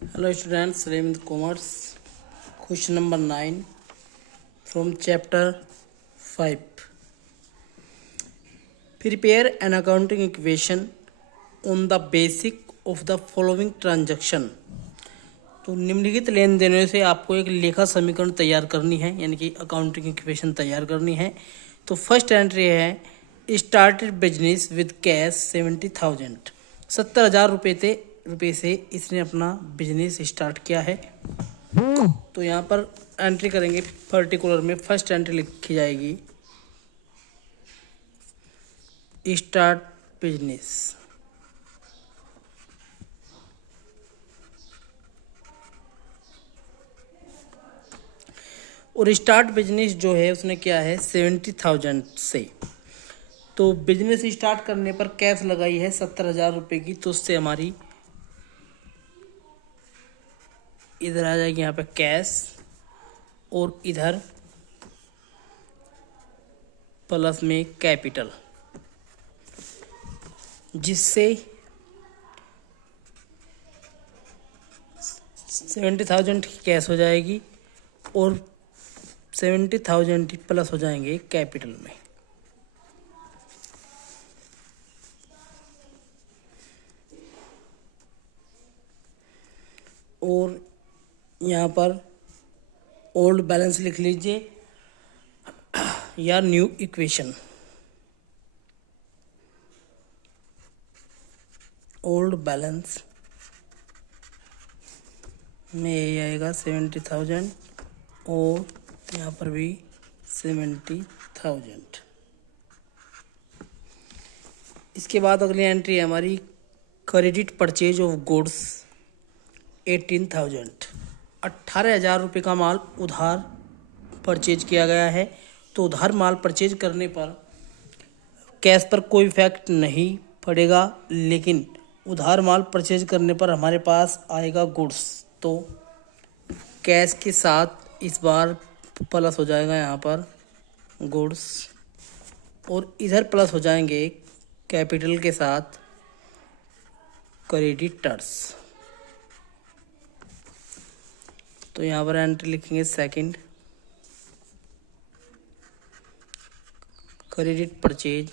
Hello students, Raymond Commerce. Question number 9 from chapter 5. Prepare an accounting equation on the basic of the following transaction. तो निम्नलिखित लेन देनों से आपको एक लेखा समीकरण तैयार करनी है, यानी कि अकाउंटिंग इक्वेशन तैयार करनी है। तो फर्स्ट एंट्री है स्टार्टेड बिजनेस विद कैश 70,000। 70,000 रुपये से इसने अपना बिजनेस स्टार्ट किया है। तो यहाँ पर एंट्री करेंगे, पर्टिकुलर में फर्स्ट एंट्री लिखी जाएगी स्टार्ट बिजनेस। और स्टार्ट बिजनेस जो है उसने किया है 70,000 से। तो बिजनेस स्टार्ट करने पर कैश लगाई है 70,000 रुपये की, तो उससे हमारी इधर आ जाएगी यहाँ पे कैश और इधर प्लस में कैपिटल, जिससे 70,000 की कैश हो जाएगी और 70,000 प्लस हो जाएंगे कैपिटल में। और यहाँ पर ओल्ड बैलेंस लिख लीजिए या न्यू इक्वेशन। ओल्ड बैलेंस में ये आएगा 70,000 और यहाँ पर भी 70,000। इसके बाद अगली एंट्री है हमारी क्रेडिट परचेज ऑफ गुड्स 18,000। 18,000 रुपये का माल उधार परचेज किया गया है। तो उधार माल परचेज करने पर कैश पर कोई इफेक्ट नहीं पड़ेगा, लेकिन उधार माल परचेज करने पर हमारे पास आएगा गुड्स। तो कैश के साथ इस बार प्लस हो जाएगा यहाँ पर गुड्स और इधर प्लस हो जाएंगे कैपिटल के साथ क्रेडिटर्स। तो यहाँ पर एंट्री लिखेंगे second credit purchase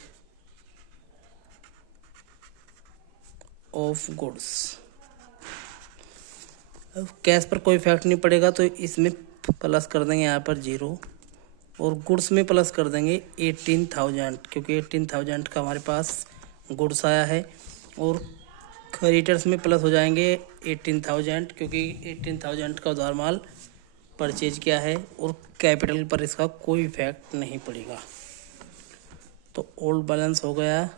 of goods. अब कैश पर कोई इफेक्ट नहीं पड़ेगा, तो इसमें प्लस कर देंगे यहाँ पर 0 और गुड्स में प्लस कर देंगे 18,000, क्योंकि 18,000 का हमारे पास गुड्स आया है। और क्रेडिटर्स में प्लस हो जाएंगे 18,000, क्योंकि 18,000 का उधार माल परचेज किया है और कैपिटल पर इसका कोई इफेक्ट नहीं पड़ेगा। तो ओल्ड बैलेंस हो गया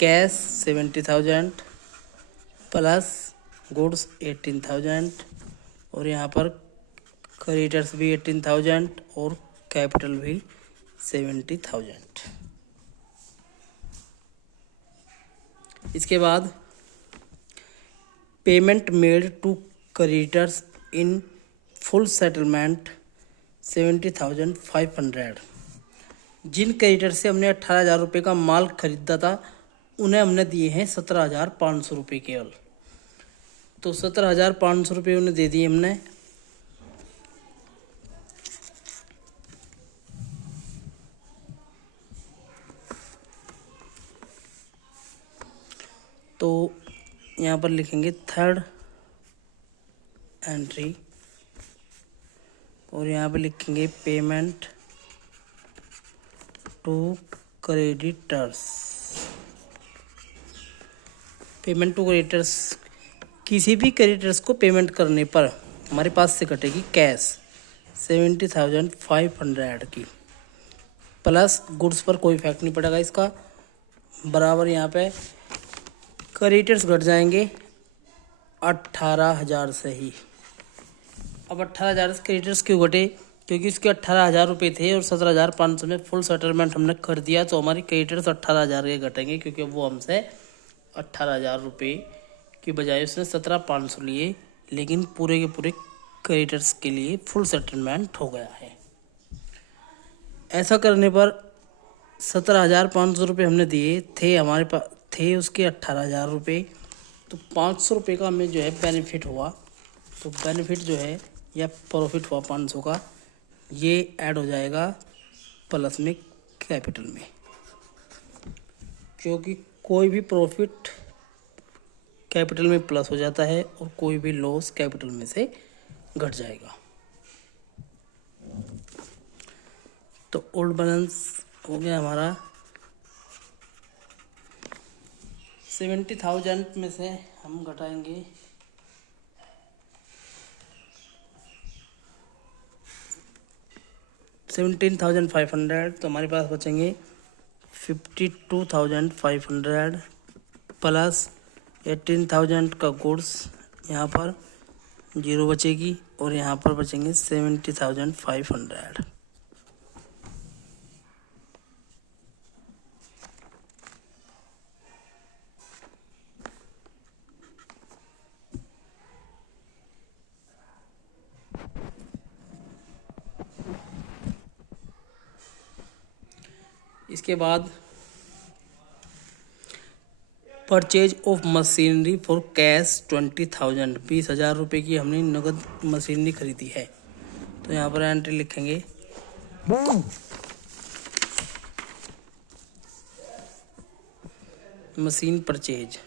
कैश 70,000 प्लस गुड्स 18,000 और यहाँ पर क्रेडिटर्स भी 18,000 और कैपिटल भी 70,000। इसके बाद payment made to creditors in full settlement 70,500। जिन क्रेडिटर से हमने 18,000 रुपये का माल खरीदा था उन्हें हमने दिए हैं 17,500 रुपये केवल। तो 17,500 रुपये उन्हें दे दिए हमने। तो यहाँ पर लिखेंगे थर्ड एंट्री और यहाँ पर लिखेंगे payment to creditors. Payment to creditors, किसी भी क्रेडिटर्स को पेमेंट करने पर हमारे पास से कटेगी कैश 70,500 की, प्लस गुड्स पर कोई इफेक्ट नहीं पड़ेगा इसका। बराबर यहाँ पे क्रेडिटर्स घट जाएंगे 18,000 से ही। अब 18,000 से क्रेडिटर्स क्यों घटे? क्योंकि इसके 18,000 रुपये थे और 17,500 में फुल सेटलमेंट हमने कर दिया, तो हमारी क्रेडिटर्स 18,000 के घटेंगे, क्योंकि वो हमसे 18,000 रुपये की बजाय उसने 17,500 लिए, लेकिन पूरे के पूरे क्रेडिटर्स के लिए फुल सेटलमेंट हो गया है। ऐसा करने पर 17,500 हमने दिए थे, हमारे पास थे उसके 18,000 रुपये। तो 500 रुपये का हमें जो है बेनिफिट हुआ। तो बेनिफिट जो है या प्रॉफिट हुआ 500 का, ये ऐड हो जाएगा प्लस में कैपिटल में, क्योंकि कोई भी प्रॉफिट कैपिटल में प्लस हो जाता है और कोई भी लॉस कैपिटल में से घट जाएगा। तो ओल्ड बैलेंस हो गया हमारा 70,000 में से हम घटाएंगे 17,500, तो हमारे पास बचेंगे 52,500 प्लस 18,000 का गुड्स, यहाँ पर 0 बचेगी और यहाँ पर बचेंगे 70,500। इसके बाद purchase of machinery for cash 20,000, 20,000 रुपये की हमने नगद मशीनरी खरीदी है। तो यहाँ पर एंट्री लिखेंगे मशीन परचेज,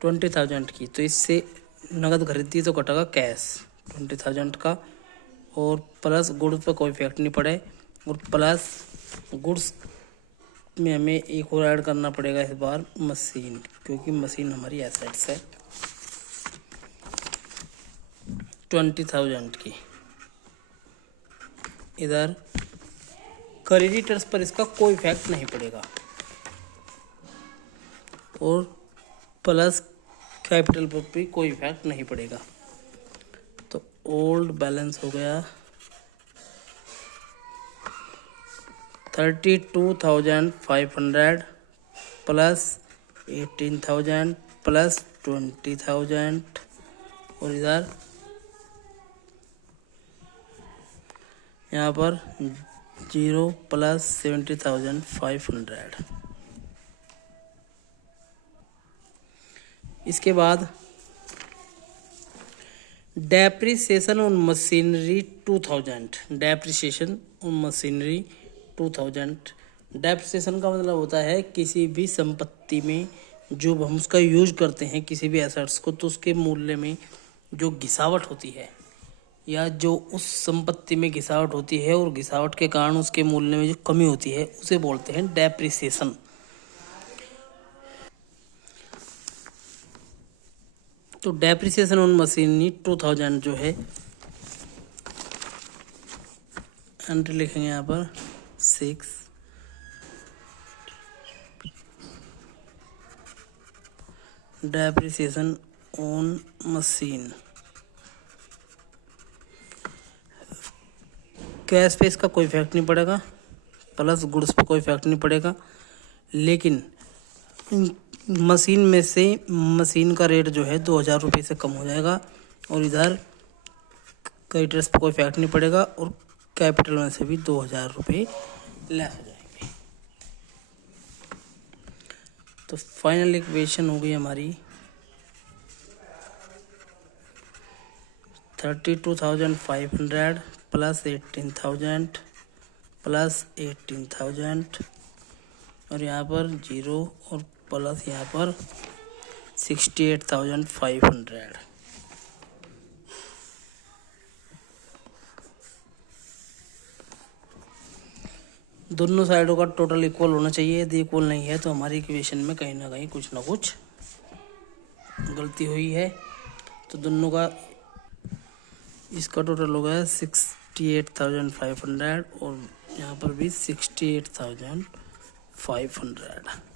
$20,000 की। तो इससे नगद खरीदी तो कटेगा कैश 20,000 का, और प्लस गुड्स पर कोई इफेक्ट नहीं पड़े, और प्लस गुड्स में हमें एक और ऐड करना पड़ेगा इस बार मशीन, क्योंकि मशीन हमारी एसेट्स है 20,000 की। इधर क्रेडिटर्स पर इसका कोई इफेक्ट नहीं पड़ेगा, और प्लस कैपिटल पर भी कोई इफेक्ट नहीं पड़ेगा। तो ओल्ड बैलेंस हो गया 32,500 प्लस 18,000 प्लस 20,000, और इधर यहाँ पर 0 प्लस 70,500। इसके बाद depreciation on machinery 2,000, depreciation on machinery 2,000। Depreciation का मतलब होता है किसी भी संपत्ति में जो हम उसका यूज करते हैं, किसी भी एसेट्स को, तो उसके मूल्य में जो गिरावट होती है, या जो उस संपत्ति में गिरावट होती है और गिरावट के कारण उसके मूल्य में जो कमी होती है, उसे बोलते हैं डेप्रिसिएशन। तो डेप्रिसिएशन ऑन मशीनरी 2,000 जो है, एंट्री लिखेंगे यहाँ पर 6, डेप्रिसिएशन ऑन मशीन। कैश पे इसका कोई इफेक्ट नहीं पड़ेगा, प्लस गुड्स पे कोई इफेक्ट नहीं पड़ेगा, लेकिन मशीन में से मशीन का रेट जो है 2,000 रुपये से कम हो जाएगा, और इधर क्रेडिटर्स पे कोई इफेक्ट नहीं पड़ेगा, और कैपिटल में से भी 2,000 रुपये लेस हो जाएंगे। तो फाइनल इक्वेशन हो गई हमारी 32,500 प्लस 18,000 प्लस 18,000, और यहाँ पर 0 और प्लस यहाँ पर 68,500। दोनों साइडों का टोटल इक्वल होना चाहिए। यदि इक्वल नहीं है तो हमारी इक्वेशन में कहीं ना कहीं कुछ ना कुछ गलती हुई है। तो दोनों का इसका टोटल हो गया 68,500, और यहाँ पर भी 68,500।